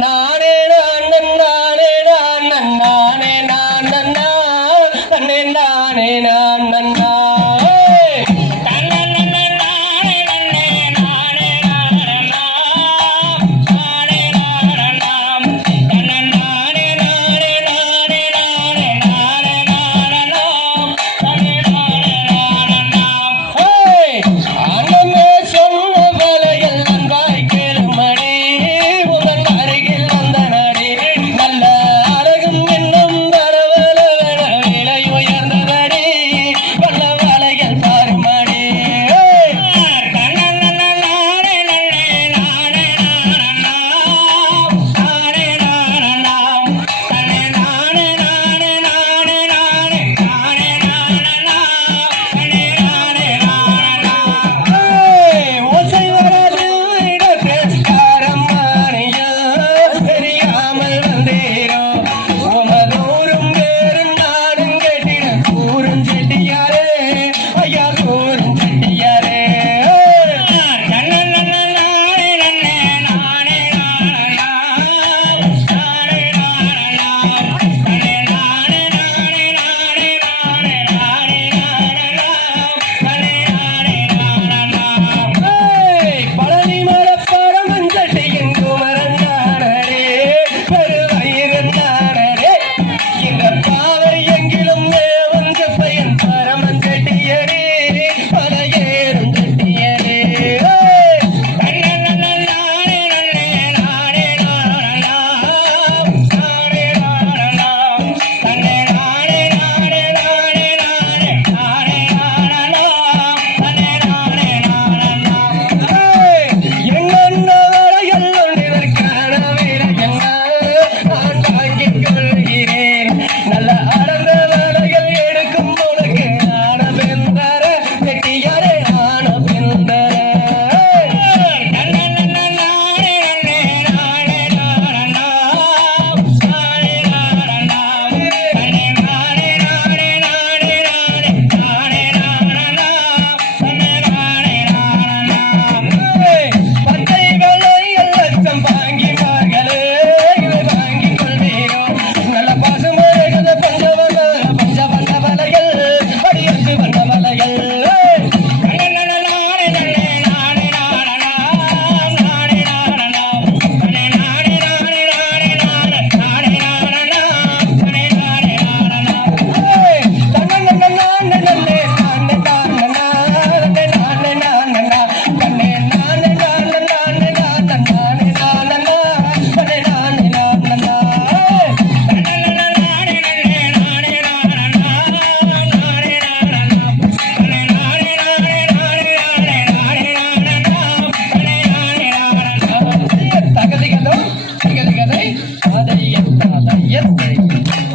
நானே நானே நானே நானே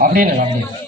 அப்படின்னு அப்படியே.